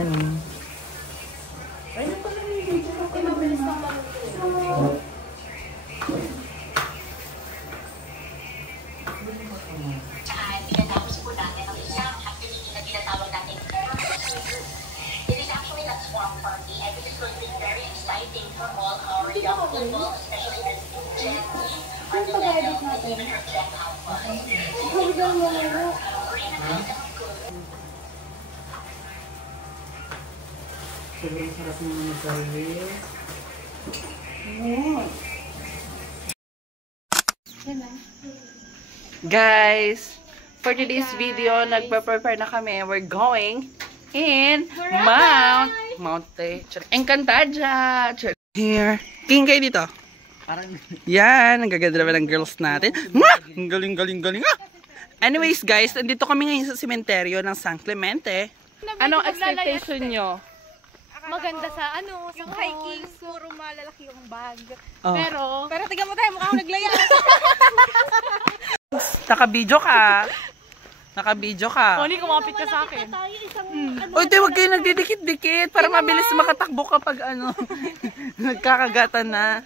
morning. Ayun pala yung video ko. Ay, mabilis lang lang. Tinatapos po natin ang isang activity na tinatawag natin. It is actually a swamp party and it is going to be very exciting for all our young people, especially the Gen Z, or the millennials, and even our Gen Alpha. Sobrang sarap naman ng service. Guys, for today's video, nagpa-prepare na kami. We're going in Mount Encantadia. Here. King kayo dito. Yan, ang gaganda naman ng girls natin. Ang galing. Anyways guys, nandito kami ngayon sa sementeryo ng San Clemente. Anong expectation nyo? Maganda sa sa hiking, puro malalaki yung bag. Oh. Pero tignan mo tayo, mukha akong naglaya. Naka-video ka. Pony, kumapit ka sa akin. Uy, huwag kayo nagdidikit-dikit para mabilis makatakbo kapag nagkakagatan na.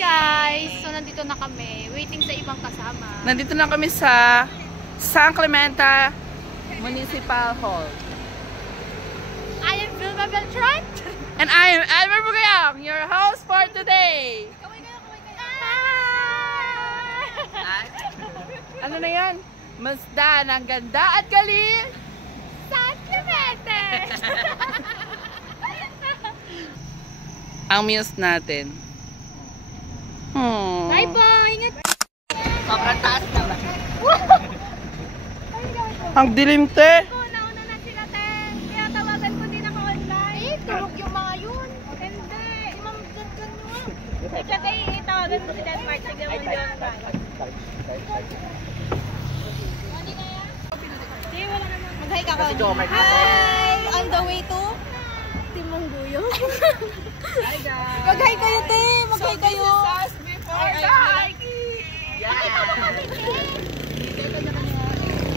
Guys, so nandito na kami, waiting sa ibang kasama. Nandito na kami sa San Clemente Municipal Hall. I am Vilma Beltran. And I am Elmer Bugayang, your host for today. Kaway kayo. Ano na yan? Masdan, ang ganda at galing. San Clemente. Ang muse natin. Bye bye. Ingat. Sobrang taas naman. Ang dilim, te. Nauna na sila, te. Kaya tawagan ko din ako online. Tulog yung mga yun. Hindi. Si Ma'am Johnson yun. Tsaka tawagan ko si Denmark. Tignan mo dyan. Mag-hi ka ka. Hi! On the way to Timong Buyo. Hi guys! Mag-hi kayo, te! Mag-hi kayo!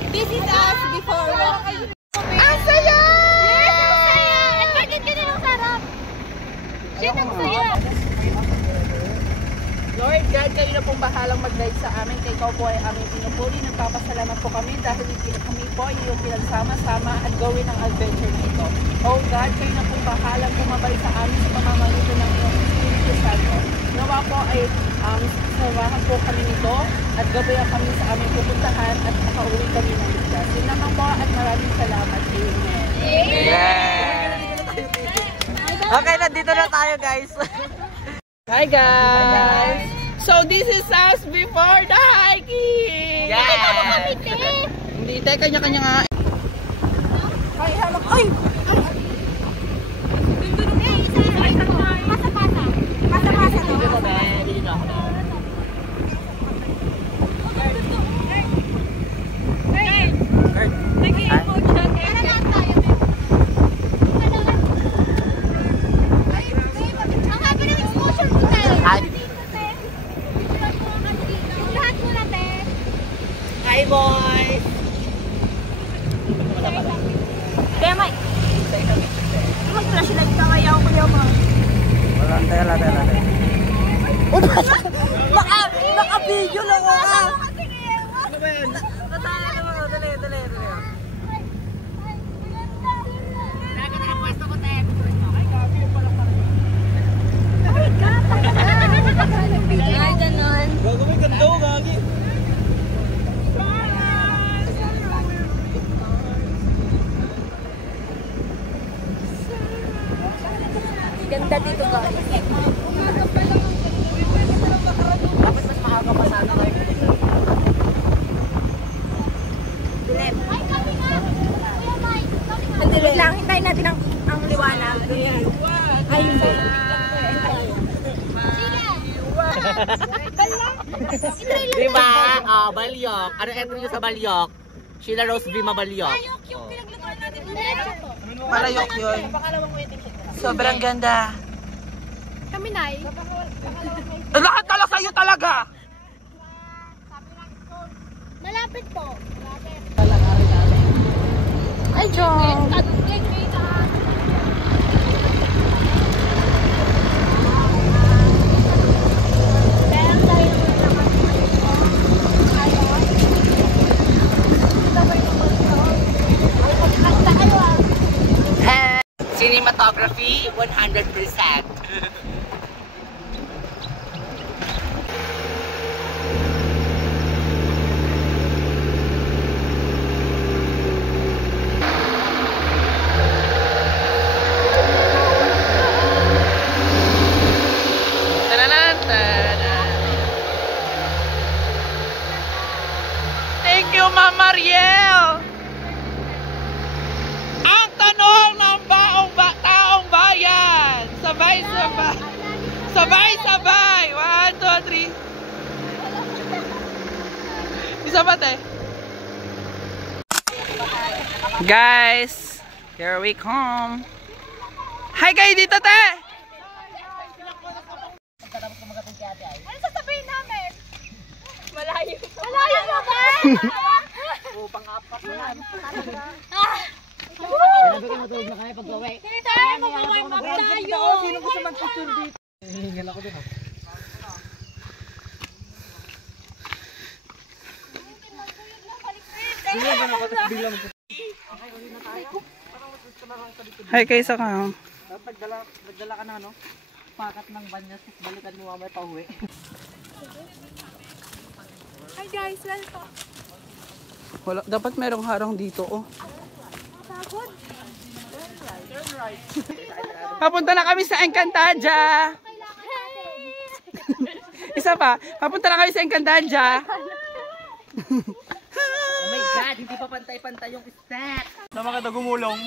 This is us before walking. Ang saya! Yes! Ang saya! At bakit ka nilang sarap? Shit, ang saya! Lord God, kayo na pong bahalang mag-guide sa amin. Kay ikaw po ay aming pinupuli. Nagpapasalamat po kami dahil kami po ay iyong pinagsama-sama at gawin ang adventure nito. Oh God, kayo na pong bahalang bumabay sa amin sa pamamagitan ng iyong Espiritu Santo. Nawa po ay samahan po kami nito at gabayan kami sa aming pupuntahan at makauwi kami ng ligtas. Yun naman po at maraming salamat. Amen. Okay, nandito na tayo guys. Hi guys! So this is us before the hiking! Yes! Hindi tayo kanya-kanya nga. Ay, halak! Ay! Pasa-pasa to. Hi boys! Kaya Mike, mag-flashlight ka kaya ako kuya mo. Wala tayo. Naka-video lang ako! Ano ba yun? Natala naman ako, dali. Lagi na yung pwesto ko, te. Ay, ganon. Gagawin ganda o gagi. Ganda dito guys. Dapat mas maaga pa sana kayo. Dilim. Wait lang, hintayin natin ang liwanag. Ay, hindi. Diba? Balyok. Ano entry nyo sa Balyok? Sheila Rose Vima Balyok. Yung pinaglutuan natin diretso po. Palayok yun. Sobrang ganda. Kami na eh. Lahat tala sa'yo talaga! Malapit po. Malapit. Ay, Chong! Cinematography, 100%. Thank you, Ma'am Mariel! Ang tanong ng taong bayan! Sabay-sabay! Sabay-sabay! 1, 2, 3. Isa pa, te. Guys, here we come. Hi kayo dito, te! Ano sasabihin namin? Malayo. Malayo mo ba? Oo, pang-apat mo yan. Sabi ko matulog na kami pag-uwi. Hindi tayo mag-warm up tayo. Sino gusto mag-picture dito? Hihingal ako din, Hi kayo sa ka. Nagdala ka na, no? Pakat ng banyas, balikan mo mamaya pa uwi. Hi guys, welcome. Wala, dapat merong harang dito, oh. Pagod. Papunta na kami sa Encantadia. Isa pa, papunta na kami sa Encantadia. Oh my God, hindi pa pantay-pantay yung stack. Na mga gumulong.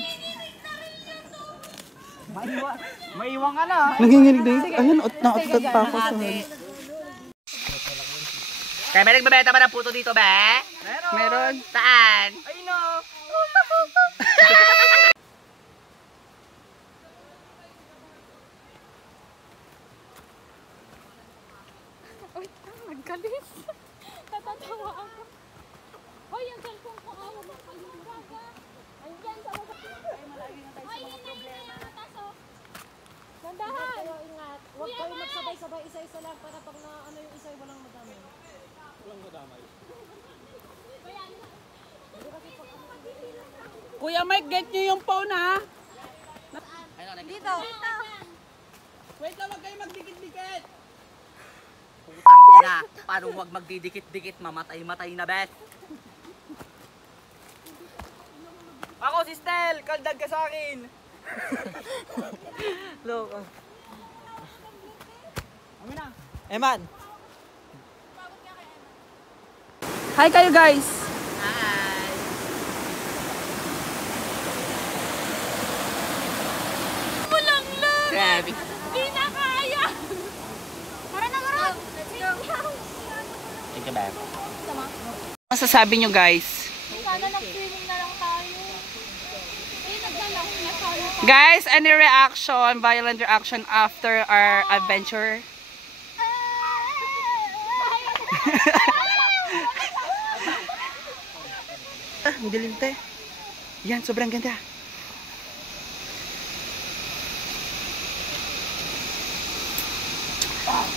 Maiwan ka na. Nanginginig din. Ayun, na-otot pa ako sa Kaya may nagbebenta ba ng puto dito, ba? Meron. Saan? Ay, no. Uy, nagkalis. Natatawa ako. Hoy, yung cellphone ko awa mo kayo. Andiyan sa mga Ay, yun na taso. Mandahan. Kayo ingat. Huwag kayo magsabay-sabay isa-isa lang para pag na ano yung isa walang madamay. Walang madamay. Kuya Mike, get nyo yung phone, ha? Dito. Wait lang, wag kayo magdikit-dikit. Putang ina. Paano huwag magdidikit-dikit? Mamatay-matay na, bes. Ako si Stel, kaldag ka sa akin. Loko. Eman. Hi kayo guys. Hi. Walang lang. Grabe. Hindi na kaya. Tara na, Maron. Let's go. Thank you, babe. Masasabi nyo guys? Sana nag-swimming na lang tayo. Eh, nagdalaw. Nasalo pa. Guys, any reaction, violent reaction after our adventure? Ang dilim te. Yan, sobrang ganda.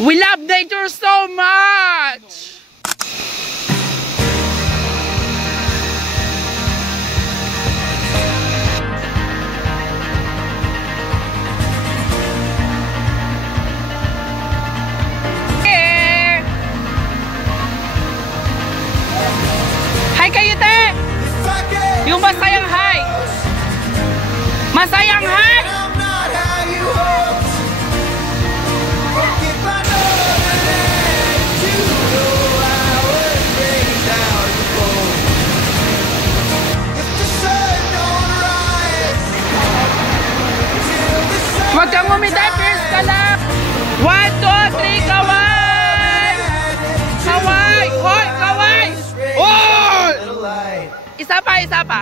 We love nature so much! Here! Hi kayo te! Yung masayang hi! Masayang hi! Huwag kang umidad, first ka lang! 1, 2, 3, kaway! Kaway! Hoy, kaway! Hoy! Isa pa, isa pa!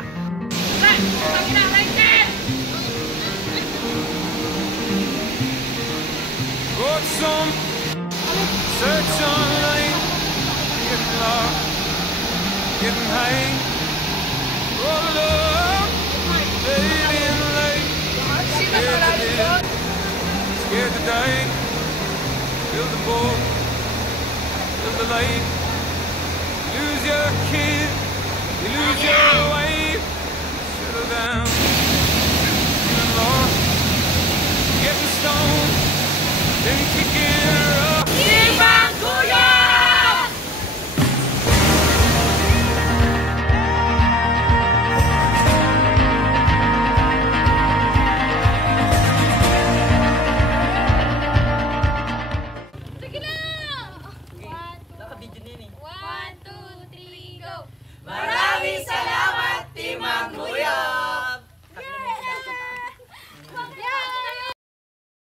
Got some search online, getting lost, getting high, roll up, the light. You lose your kid, you lose your wife. Settle down.